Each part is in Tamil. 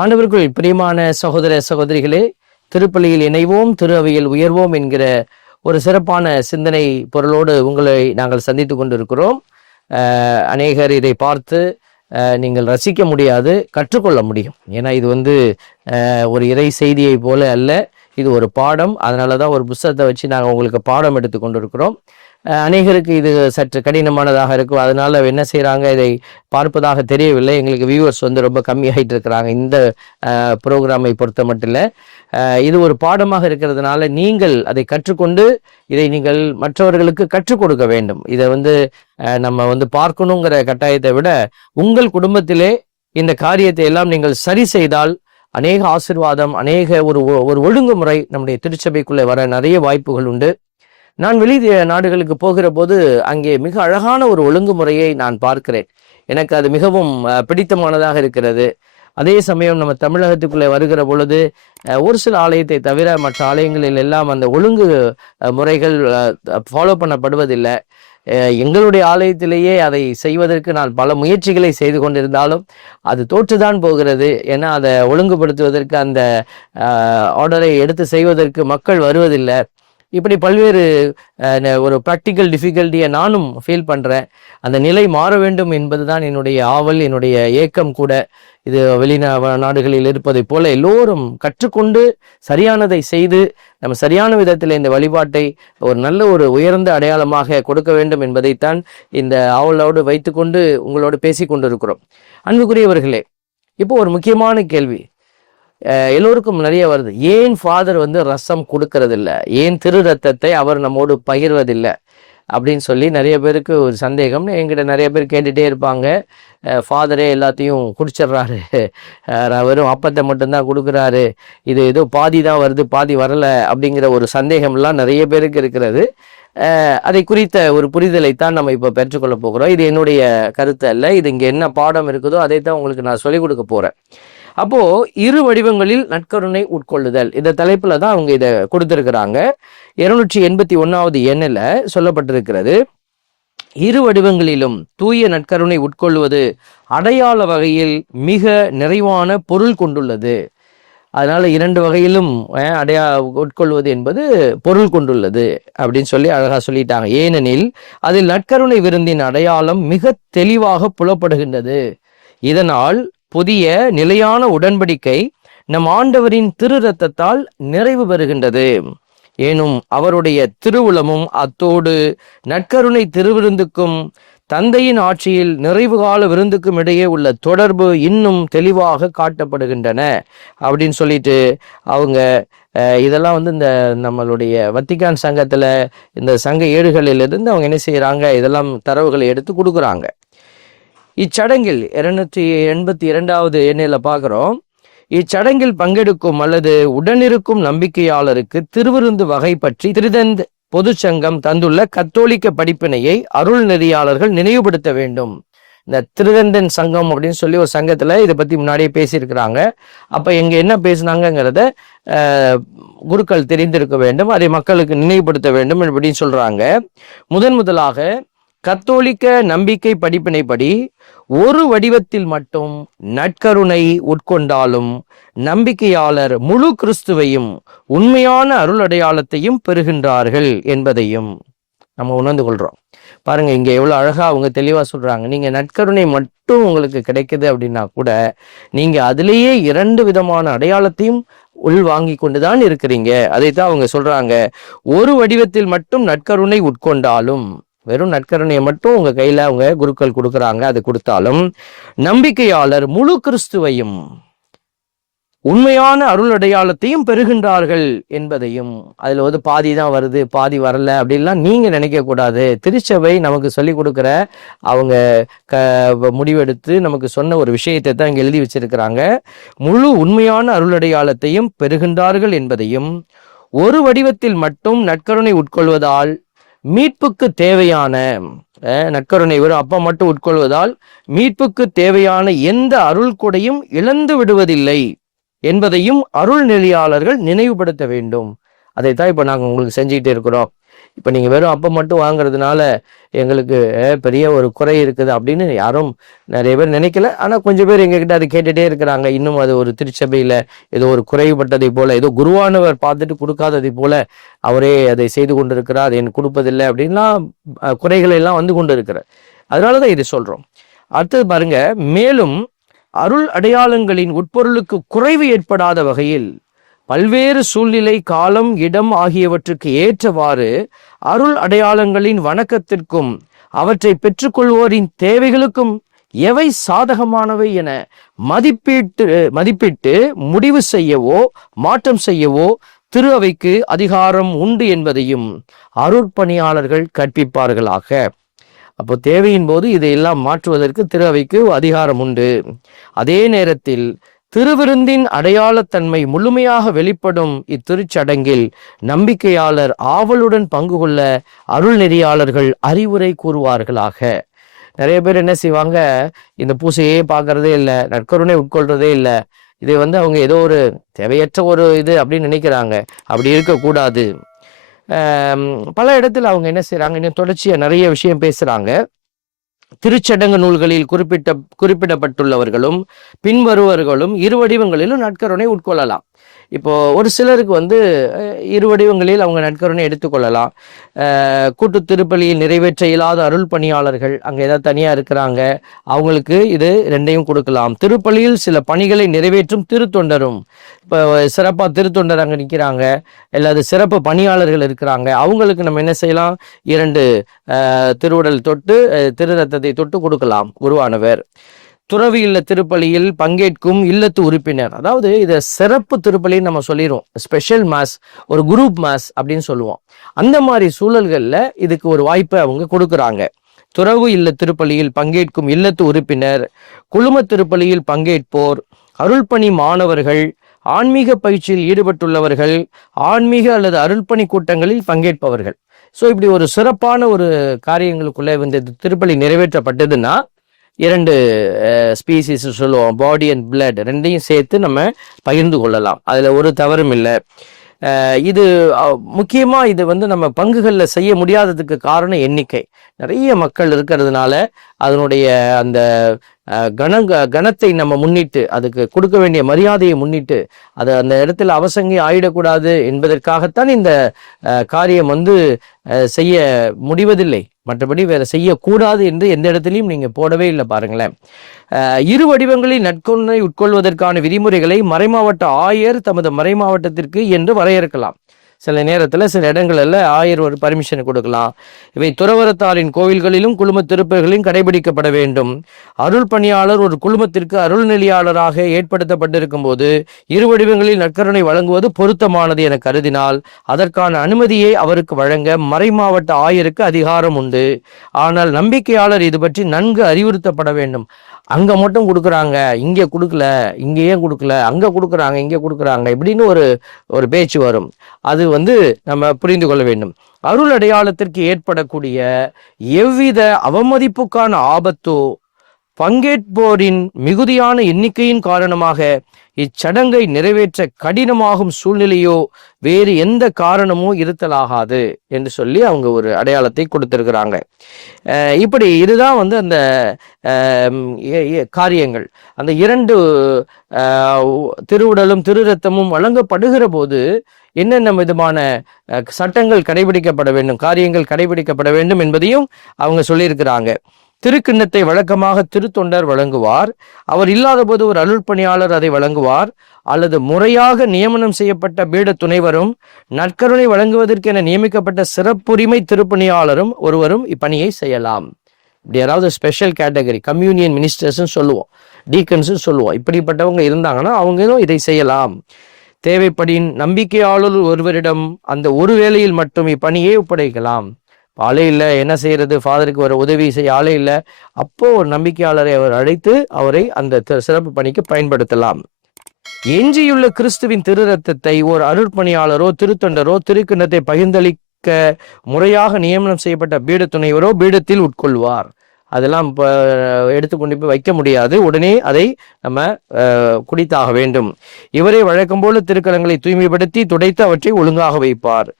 ஆண்டவருக்குள் பிரியமான சகோதர சகோதரிகளே, திருப்பலியில் இணைவோம், திரு அவையில் உயர்வோம் என்கிற ஒரு சிறப்பான சிந்தனை பொருளோடு உங்களை நாங்கள் சந்தித்து கொண்டிருக்கிறோம். அநேகர் இதை பார்த்து நீங்கள் ரசிக்க முடியாது, கற்றுக்கொள்ள முடியும். ஏன்னா இது ஒரு இறை செய்தியை போல அல்ல, இது ஒரு பாடம். அதனால தான் ஒரு புத்தகத்தை வச்சு நாங்கள் உங்களுக்கு பாடம் எடுத்து கொண்டிருக்கிறோம். அநேகருக்கு இது சற்று கடினமானதாக இருக்கும். அதனால என்ன செய்கிறாங்க, இதை பார்ப்பதாக தெரியவில்லை. எங்களுக்கு வியூவர்ஸ் ரொம்ப கம்மியாகிட்டு இருக்கிறாங்க இந்த ப்ரோக்ராமை பொறுத்த மட்டும் இல்லை. இது ஒரு பாடமாக இருக்கிறதுனால நீங்கள் அதை கற்றுக்கொண்டு இதை நீங்கள் மற்றவர்களுக்கு கற்றுக் கொடுக்க வேண்டும். இதை நம்ம பார்க்கணுங்கிற கட்டாயத்தை விட உங்கள் குடும்பத்திலே இந்த காரியத்தை எல்லாம் நீங்கள் சரி செய்தால் அநேக ஆசீர்வாதம், அநேக ஒரு ஒழுங்குமுறை நம்முடைய திருச்சபைக்குள்ளே வர நிறைய வாய்ப்புகள் உண்டு. நான் வெளி நாடுகளுக்கு போகிற போது அங்கே மிக அழகான ஒரு ஒழுங்குமுறையை நான் பார்க்கிறேன். எனக்கு அது மிகவும் பிடித்தமானதாக இருக்கிறது. அதே சமயம் நம்ம தமிழகத்துக்குள்ளே வருகிற பொழுது ஒரு சில ஆலயத்தை தவிர மற்ற ஆலயங்களில் எல்லாம் அந்த ஒழுங்கு முறைகள் ஃபாலோ பண்ணப்படுவதில்லை. எங்களுடைய ஆலயத்திலேயே அதை செய்வதற்கு நான் பல முயற்சிகளை செய்து கொண்டிருந்தாலும் அது தோற்றுதான் போகிறது. ஏன்னா அதை ஒழுங்குபடுத்துவதற்கு, அந்த ஆர்டரை எடுத்து செய்வதற்கு மக்கள் வருவதில்லை. இப்படி பல்வேறு ஒரு ப்ராக்டிக்கல் டிஃபிகல்ட்டியை நானும் ஃபீல் பண்ணுறேன். அந்த நிலை மாற வேண்டும் என்பதுதான் என்னுடைய ஆவல், என்னுடைய ஏக்கம் கூட. இது நாடுகளில் இருப்பதை போல எல்லோரும் கற்றுக்கொண்டு சரியானதை செய்து நம்ம சரியான விதத்தில் இந்த வழிபாட்டை ஒரு நல்ல ஒரு உயர்ந்த அடையாளமாக கொடுக்க வேண்டும் என்பதைத்தான் இந்த ஆவலோடு வைத்துக்கொண்டு உங்களோடு பேசி கொண்டிருக்கிறோம். அன்புக்குரியவர்களே, இப்போ ஒரு முக்கியமான கேள்வி எல்லோருக்கும் நிறைய வருது. ஏன் ஃபாதர் ரசம் கொடுக்கறதில்லை, ஏன் திரு ரத்தத்தை அவர் நம்மோடு பகிர்வதில்லை அப்படின்னு சொல்லி நிறைய பேருக்கு ஒரு சந்தேகம். என்கிட்ட நிறைய பேர் கேட்டுகிட்டே இருப்பாங்க. ஃபாதரே எல்லாத்தையும் குடிச்சிட்றாரு, வெறும் அப்பத்தை மட்டும்தான் கொடுக்குறாரு, இது ஏதோ பாதி தான் வருது பாதி வரலை அப்படிங்கிற ஒரு சந்தேகம்லாம் நிறைய பேருக்கு இருக்கிறது. அதை குறித்த ஒரு புரிதலைத்தான் நம்ம இப்போ பெற்றுக்கொள்ள போகிறோம். இது என்னுடைய கருத்து அல்ல, இது இங்கே என்ன பாடம் இருக்குதோ அதைத்தான் உங்களுக்கு நான் சொல்லிக் கொடுக்க போகிறேன். அப்போ இரு வடிவங்களில் நற்கருணை உட்கொள்ளுதல், இந்த தலைப்புல தான் அவங்க இதை கொடுத்திருக்கிறாங்க. 281வது எண்ணில் சொல்லப்பட்டிருக்கிறது, இரு வடிவங்களிலும் தூய நற்கருணை உட்கொள்வது அடையாள வகையில் மிக நிறைவான பொருள் கொண்டுள்ளது. அதனால இரண்டு வகையிலும் உட்கொள்வது என்பது பொருள் கொண்டுள்ளது அப்படின்னு சொல்லி அழகா சொல்லிட்டாங்க. ஏனெனில் அதில் நற்கருணை விருந்தின் அடையாளம் மிக தெளிவாக புலப்படுகின்றது. இதனால் புதிய நிலையான உடன்படிக்கை நம் ஆண்டவரின் திரு ரத்தத்தால் நிறைவு பெறுகின்றது. ஏனும் அவருடைய திருவுளமும் அத்தோடு நற்கருணை திருவிருந்துக்கும் தந்தையின் ஆட்சியில் நிறைவு கால விருந்துக்கும் இடையே உள்ள தொடர்பு இன்னும் தெளிவாக காட்டப்படுகின்றன அப்படின்னு சொல்லிட்டு அவங்க இதெல்லாம் இந்த நம்மளுடைய வத்திக்கான் சங்கத்துல இந்த சங்க ஏடுகளிலிருந்து அவங்க என்ன செய்யறாங்க, இதெல்லாம் தரவுகளை எடுத்து கொடுக்குறாங்க. இச்சடங்கில் 282வது எண்ணில் பார்க்குறோம், இச்சடங்கில் பங்கெடுக்கும் அல்லது உடனிருக்கும் நம்பிக்கையாளருக்கு திருவிருந்து வகை பற்றி திருதந்த் பொது சங்கம் தந்துள்ள கத்தோலிக்க படிப்பினையை அருள் நெறியாளர்கள் நினைவுபடுத்த வேண்டும். இந்த திருதந்தன் சங்கம் அப்படின்னு சொல்லி ஒரு சங்கத்துல இதை பத்தி முன்னாடியே பேசியிருக்கிறாங்க. அப்ப எங்க என்ன பேசினாங்கிறத குருக்கள் தெரிந்திருக்க வேண்டும், அதை மக்களுக்கு நினைவுபடுத்த வேண்டும் அப்படின்னு சொல்றாங்க. முதலாக கத்தோலிக்க நம்பிக்கை படிப்பினைப்படி ஒரு வடிவத்தில் மட்டும் நற்கருணை உட்கொண்டாலும் நம்பிக்கையாளர் முழு கிறிஸ்துவையும் உண்மையான அருள் அடையாளத்தையும் பெறுகின்றார்கள் என்பதையும் நம்ம உணர்ந்து கொள்றோம். பாருங்க, இங்க எவ்வளவு அழகா அவங்க தெளிவா சொல்றாங்க. நீங்க நற்கருணை மட்டும் உங்களுக்கு கிடைக்குது அப்படின்னா கூட நீங்க அதிலேயே 2 விதமான அடையாளத்தையும் உள் வாங்கி கொண்டுதான் இருக்கிறீங்க. அதைத்தான் அவங்க சொல்றாங்க. ஒரு வடிவத்தில் மட்டும் நற்கருணை உட்கொண்டாலும், வெறும் நற்கருணையை மட்டும் உங்க கையில அவங்க குருக்கள் கொடுக்குறாங்க, அது கொடுத்தாலும் நம்பிக்கையாளர் முழு கிறிஸ்துவையும் உண்மையான அருள் அடையாளத்தையும் பெறுகின்றார்கள் என்பதையும், அதுல பாதி தான் வருது பாதி வரல அப்படின்லாம் நீங்க நினைக்க கூடாது. திருச்சபை நமக்கு சொல்லி கொடுக்குற அவங்க முடிவெடுத்து நமக்கு சொன்ன ஒரு விஷயத்தை தான் இங்க எழுதி வச்சிருக்கிறாங்க. முழு உண்மையான அருள் அடையாளத்தையும் பெறுகின்றார்கள் என்பதையும், ஒரு வடிவத்தில் மட்டும் நற்கருணை உட்கொள்வதால் மீட்புக்கு தேவையான நற்கருணை வெறும் அப்பா மட்டும் உட்கொள்வதால் மீட்புக்கு தேவையான எந்த அருள் கொடையும் இழந்து விடுவதில்லை என்பதையும் அருள் நெறியாளர்கள் நினைவுபடுத்த வேண்டும். அதைத்தான் இப்ப நாங்க உங்களுக்கு செஞ்சுக்கிட்டே இருக்கிறோம். இப்போ நீங்கள் வெறும் அப்பம் மட்டும் வாங்குறதுனால எங்களுக்கு பெரிய ஒரு குறை இருக்குது அப்படின்னு யாரும் நிறைய பேர் நினைக்கல. ஆனால் கொஞ்சம் பேர் எங்ககிட்ட அதை கேட்டுகிட்டே இருக்கிறாங்க. இன்னும் அது ஒரு திருச்சபையில் ஏதோ ஒரு குறைபட்டதை போல, ஏதோ குருவானவர் பார்த்துட்டு கொடுக்காததை போல அவரே அதை செய்து கொண்டிருக்கிறார், என் கொடுப்பதில்லை அப்படின்லாம் குறைகள் எல்லாம் வந்து கொண்டு இருக்கிறார். அதனால தான் இதை சொல்கிறோம். அடுத்தது பாருங்க, மேலும் அருள் அடையாளங்களின் உட்பொருளுக்கு குறைவு ஏற்படாத வகையில் பல்வேறு சூழ்நிலை, காலம், இடம் ஆகியவற்றுக்கு ஏற்றவாறு அருள் அடையாளங்களின் வணக்கத்திற்கும் அவற்றை பெற்றுக்கொள்வோரின் தேவைகளுக்கும் எவை சாதகமானவை என மதிப்பிட்டு முடிவு செய்யவோ மாற்றம் செய்யவோ திரு அவைக்கு அதிகாரம் உண்டு என்பதையும் அருட்பணியாளர்கள் கற்பிப்பார்களாக. அப்போ தேவையின் போது இதையெல்லாம் மாற்றுவதற்கு திரு அவைக்கு அதிகாரம் உண்டு. அதே நேரத்தில் திருவிருந்தின் அடையாளத்தன்மை முழுமையாக வெளிப்படும் இத்திருச்சடங்கில் நம்பிக்கையாளர் ஆவலுடன் பங்கு கொள்ள அருள் நெறியாளர்கள் அறிவுரை கூறுவார்களாக. நிறைய பேர் என்ன செய்வாங்க, இந்த பூசையே பார்க்கறதே இல்லை, நற்கருணை உட்கொள்றதே இல்லை. இதை அவங்க ஏதோ ஒரு தேவையற்ற ஒரு இது அப்படின்னு நினைக்கிறாங்க. அப்படி இருக்கக்கூடாது. பல இடத்துல அவங்க என்ன செய்யறாங்க, இன்னும் தொடர்ச்சியா நிறைய விஷயம் பேசுறாங்க. திருச்சடங்கு நூல்களில் குறிப்பிடப்பட்டுள்ளவர்களும் பின்வருவர்களும் இரு வடிவங்களிலும் நற்கருணை உட்கொள்ளலாம். இப்போ ஒரு சிலருக்கு இரு வடிவங்களில் அவங்க நற்கருணை எடுத்துக்கொள்ளலாம். கூட்டு திருப்பலியில் நிறைவேற்ற இயலாத அருள் பணியாளர்கள் அங்கே ஏதாவது தனியாக இருக்கிறாங்க, அவங்களுக்கு இது ரெண்டையும் கொடுக்கலாம். திருப்பலியில் சில பணிகளை நிறைவேற்றும் திருத்தொண்டரும், இப்போ சிறப்பாக திருத்தொண்டர் அங்கே நிற்கிறாங்க, இல்லாத சிறப்பு பணியாளர்கள் இருக்கிறாங்க, அவங்களுக்கு நம்ம என்ன செய்யலாம், 2 திருவுடல் தொட்டு திரு ரத்தத்தை தொட்டு கொடுக்கலாம் குருவானவர். துறவி இல்ல திருப்பலியில் பங்கேற்கும் இல்லத்து உறுப்பினர், அதாவது இதை சிறப்பு திருப்பலின்னு நம்ம சொல்லிடுவோம், ஸ்பெஷல் மாஸ், ஒரு குரூப் மாஸ் அப்படின்னு சொல்லுவோம். அந்த மாதிரி சூழல்களில் இதுக்கு ஒரு வாய்ப்பை அவங்க கொடுக்குறாங்க. துறவு இல்ல திருப்பலியில் பங்கேற்கும் இல்லத்து உறுப்பினர், குழும திருப்பலியில் பங்கேற்போர், அருள்பணி மாணவர்கள், ஆன்மீக பயிற்சியில் ஈடுபட்டுள்ளவர்கள், ஆன்மீக அல்லது அருள்பணி கூட்டங்களில் பங்கேற்பவர்கள். ஸோ இப்படி ஒரு சிறப்பான ஒரு காரியங்களுக்குள்ளே இந்த திருப்பலி நிறைவேற்றப்பட்டதுன்னா 2 ஸ்பீசிஸ் சொல்லுவோம், பாடி அண்ட் பிளட், ரெண்டையும் சேர்த்து நம்ம பகிர்ந்து கொள்ளலாம். அதில் ஒரு தவறும் இல்லை. இது முக்கியமாக இது நம்ம பங்குகளில் செய்ய முடியாததுக்கு காரணம் எண்ணிக்கை. நிறைய மக்கள் இருக்கிறதுனால அதனுடைய அந்த கணத்தை நம்ம முன்னிட்டு, அதுக்கு கொடுக்க வேண்டிய மரியாதையை முன்னிட்டு, அது அந்த இடத்துல அவசங்கி ஆயிடக்கூடாது என்பதற்காகத்தான் இந்த காரியம் செய்ய முடிவதில்லை. மற்றபடி வேற செய்யக்கூடாது என்று எந்த இடத்துலையும் நீங்க போடவே இல்லை. பாருங்களேன், இரு வடிவங்களில் நற்கருணை உட்கொள்வதற்கான விதிமுறைகளை மறைமாவட்ட ஆயர் தமது மறைமாவட்டத்திற்கு என்று வரையறுக்கலாம். சில நேரத்தில் சில இடங்களில் ஆயர் ஒரு பர்மிஷன் கொடுக்கலாம். இவை துறவரத்தாரின் கோவில்களிலும் குழும திருப்பலிகளிலும் கடைபிடிக்கப்பட வேண்டும். அருள் பணியாளர் ஒரு குழுமத்திற்கு அருள் நெறியாளராக ஏற்படுத்தப்பட்டிருக்கும் போது இரு வடிவங்களில் நற்கருணை வழங்குவது பொருத்தமானது என கருதினால் அதற்கான அனுமதியை அவருக்கு வழங்க மறைமாவட்ட ஆயருக்கு அதிகாரம் உண்டு. ஆனால் நம்பிக்கையாளர் இது பற்றி நன்கு அறிவுறுத்தப்பட வேண்டும். அங்க மட்டும் கொடுக்குறாங்க, இங்கே கொடுக்கல, இங்கே ஏன் கொடுக்கல, அங்க கொடுக்குறாங்க, இங்கே கொடுக்குறாங்க, இப்படின்னு ஒரு பேச்சு வரும். அது நம்ம புரிந்து கொள்ள வேண்டும். அருள் அடையாளத்திற்கு ஏற்படக்கூடிய எவ்வித அவமதிப்புக்கான ஆபத்தோ பங்கேற்போரின் மிகுதியான எண்ணிக்கையின் காரணமாக இச்சடங்கை நிறைவேற்ற கடினமாகும் சூழ்நிலையோ வேறு எந்த காரணமோ இருத்தலாகாது என்று சொல்லி அவங்க ஒரு அடையாளத்தை கொடுத்திருக்கிறாங்க. இப்படி இதுதான் அந்த காரியங்கள். அந்த 2 திருவுடலும் திரு ரத்தமும் வழங்கப்படுகிற போது என்னென்ன விதமான சட்டங்கள் கடைபிடிக்கப்பட வேண்டும், காரியங்கள் கடைபிடிக்கப்பட வேண்டும் என்பதையும் அவங்க சொல்லியிருக்கிறாங்க. திருக்கிண்ணத்தை வழக்கமாக திருத்தொண்டர் வழங்குவார். அவர் இல்லாத போது ஒரு அருள் பணியாளர் அதை வழங்குவார். அல்லது முறையாக நியமனம் செய்யப்பட்ட பீட துணைவரும் நற்கருணை வழங்குவதற்கென நியமிக்கப்பட்ட சிறப்புரிமை திருப்பணியாளரும் ஒருவரும் இப்பணியை செய்யலாம். இப்படி யாராவது ஸ்பெஷல் கேட்டகரி, கம்யூனியன் மினிஸ்டர்ஸ்ன்னு சொல்லுவோம், டீக்கன்ஸ்ன்னு சொல்லுவோம், இப்படிப்பட்டவங்க இருந்தாங்கன்னா அவங்களும் இதை செய்யலாம். தேவைப்படின் நம்பிக்கையாளர் ஒருவரிடம் அந்த ஒரு வேளையில் மட்டும் இப்பணியை ஒப்படைக்கலாம். ஆளே இல்லை, என்ன செய்யறது, ஃபாதருக்கு ஒரு உதவி செய்ய ஆளே இல்லை, அப்போ ஒரு நம்பிக்கையாளரை அவர் அழைத்து அவரை அந்த சிறப்பு பணிக்கு பயன்படுத்தலாம். எஞ்சியுள்ள கிறிஸ்துவின் திரு ரத்தத்தை ஒரு அருட்பணியாளரோ திருத்தொண்டரோ திருக்கிண்ணத்தை பகிர்ந்தளிக்க முறையாக நியமனம் செய்யப்பட்ட பீட துணைவரோ பீடத்தில் உட்கொள்வார். அதெல்லாம் இப்போ எடுத்துக்கொண்டு போய் வைக்க முடியாது. உடனே அதை நம்ம குடித்தாக வேண்டும். இவரை வழக்கம் போல திருக்கலங்களை தூய்மைப்படுத்தி துடைத்து அவற்றை ஒழுங்காக வைப்பார்.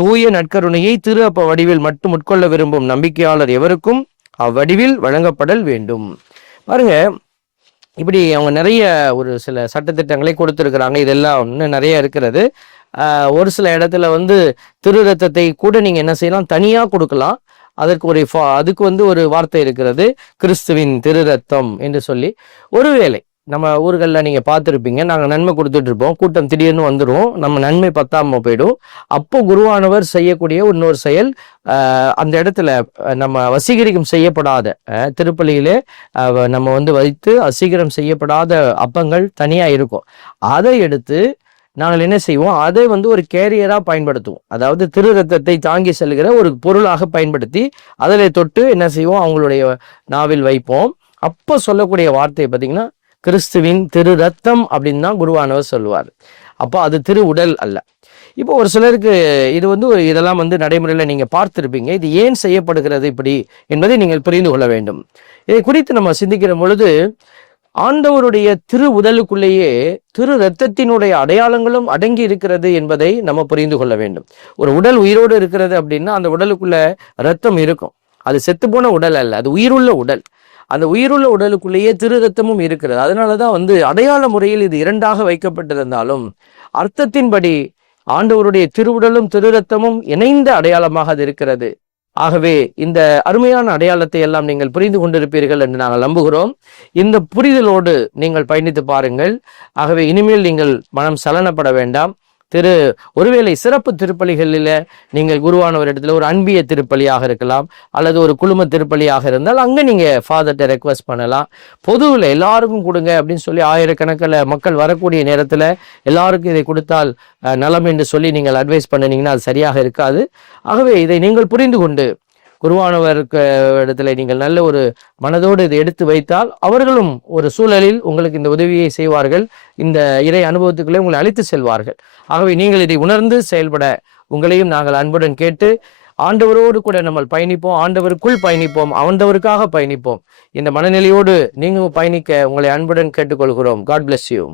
தூய நற்கருணையை திரு அப்ப வடிவில் மட்டும் உட்கொள்ள விரும்பும் நம்பிக்கையாளர் எவருக்கும் அவ்வடிவில் வழங்கப்படல் வேண்டும். பாருங்க, இப்படி அவங்க நிறைய ஒரு சில சட்டத்திட்டங்களை கொடுத்துருக்குறாங்க. இதெல்லாம் இன்னும் நிறைய இருக்கிறது. ஒரு சில இடத்துல திரு ரத்தத்தை கூட நீங்க என்ன செய்யலாம், தனியா கொடுக்கலாம். அதுக்கு ஒரு வார்த்தை இருக்கிறது, கிறிஸ்துவின் திரு ரத்தம் என்று சொல்லி. ஒருவேளை நம்ம ஊர்களில் நீங்க பார்த்துருப்பீங்க, நாங்கள் நன்மை கொடுத்துட்டு இருப்போம், கூட்டம் திடீர்னு வந்துடும், நம்ம நன்மை பத்தாம போயிடும். அப்போ குருவானவர் செய்யக்கூடிய இன்னொரு செயல், அந்த இடத்துல நம்ம வசீகரிக்கம் செய்யப்படாத திருப்பலியிலே நம்ம வைத்து வசீகரம் செய்யப்படாத அப்பங்கள் தனியா இருக்கும். அதை எடுத்து நாங்கள் என்ன செய்வோம், அதை ஒரு கேரியரா பயன்படுத்துவோம். அதாவது திரு ரத்தத்தை தாங்கி செல்கிற ஒரு பொருளாக பயன்படுத்தி அதில் தொட்டு என்ன செய்வோம், அவங்களுடைய நாவில் வைப்போம். அப்போ சொல்லக்கூடிய வார்த்தை பார்த்தீங்கன்னா கிறிஸ்துவின் திரு ரத்தம் அப்படின்னு தான் குருவானவர் சொல்லுவார். அப்போ அது திரு உடல் அல்ல. இப்போ ஒரு சிலருக்கு இது இதெல்லாம் நடைமுறையில் நீங்க பார்த்திருப்பீங்க. இது ஏன் செய்யப்படுகிறது இப்படி என்பதை நீங்கள் புரிந்து கொள்ள வேண்டும். இதை குறித்து நம்ம சிந்திக்கிற பொழுது ஆண்டவருடைய திரு உடலுக்குள்ளேயே திரு ரத்தத்தினுடைய அடையாளங்களும் அடங்கி இருக்கிறது என்பதை நம்ம புரிந்து கொள்ள வேண்டும். ஒரு உடல் உயிரோடு இருக்கிறது அப்படின்னா அந்த உடலுக்குள்ள ரத்தம் இருக்கும். அது செத்து போன உடல் அல்ல, அது உயிருள்ள உடல். அந்த உயிருள்ள உடலுக்குள்ளேயே திரு ரத்தமும் இருக்கிறது. அதனாலதான் அடையாள முறையில் இது இரண்டாக வைக்கப்பட்டிருந்தாலும் அர்த்தத்தின்படி ஆண்டவருடைய திருவுடலும் திரு ரத்தமும் இணைந்த அடையாளமாக அது இருக்கிறது. ஆகவே இந்த அருமையான அடையாளத்தை எல்லாம் நீங்கள் புரிந்து கொண்டிருப்பீர்கள் என்று நாங்கள் நம்புகிறோம். இந்த புரிதலோடு நீங்கள் பயணித்து பாருங்கள். ஆகவே இனிமேல் நீங்கள் மனம் சலனப்பட வேண்டாம். ஒருவேளை சிறப்பு திருப்பலிகளில் நீங்கள் குருவானவர் இடத்துல ஒரு அன்பிய திருப்பலியாக இருக்கலாம், அல்லது ஒரு குழும திருப்பலியாக இருந்தால் அங்கே நீங்கள் ஃபாதர்கிட்ட ரெக்வஸ்ட் பண்ணலாம். பொதுவில் எல்லாருக்கும் கொடுங்க அப்படின்னு சொல்லி ஆயிரக்கணக்கில் மக்கள் வரக்கூடிய நேரத்தில் எல்லாருக்கும் இதை கொடுத்தால் நலம் என்று சொல்லி நீங்கள் அட்வைஸ் பண்ணினீங்கன்னா அது சரியாக இருக்காது. ஆகவே இதை நீங்கள் புரிந்து கொண்டு குருவானவருக்கு இடத்துல நீங்கள் நல்ல ஒரு மனதோடு இதை எடுத்து வைத்தால் அவர்களும் ஒரு சூழலில் உங்களுக்கு இந்த உதவியை செய்வார்கள். இந்த இறை அனுபவத்துக்குள்ளே உங்களை அழைத்து செல்வார்கள். ஆகவே நீங்கள் இதை உணர்ந்து செயல்பட உங்களையும் நாங்கள் அன்புடன் கேட்டு ஆண்டவரோடு கூட நம்ம பயணிப்போம், ஆண்டவருக்குள் பயணிப்போம், ஆண்டவருக்காக பயணிப்போம். இந்த மனநிலையோடு நீங்கள் பயணிக்க உங்களை அன்புடன் கேட்டுக்கொள்கிறோம். God bless you.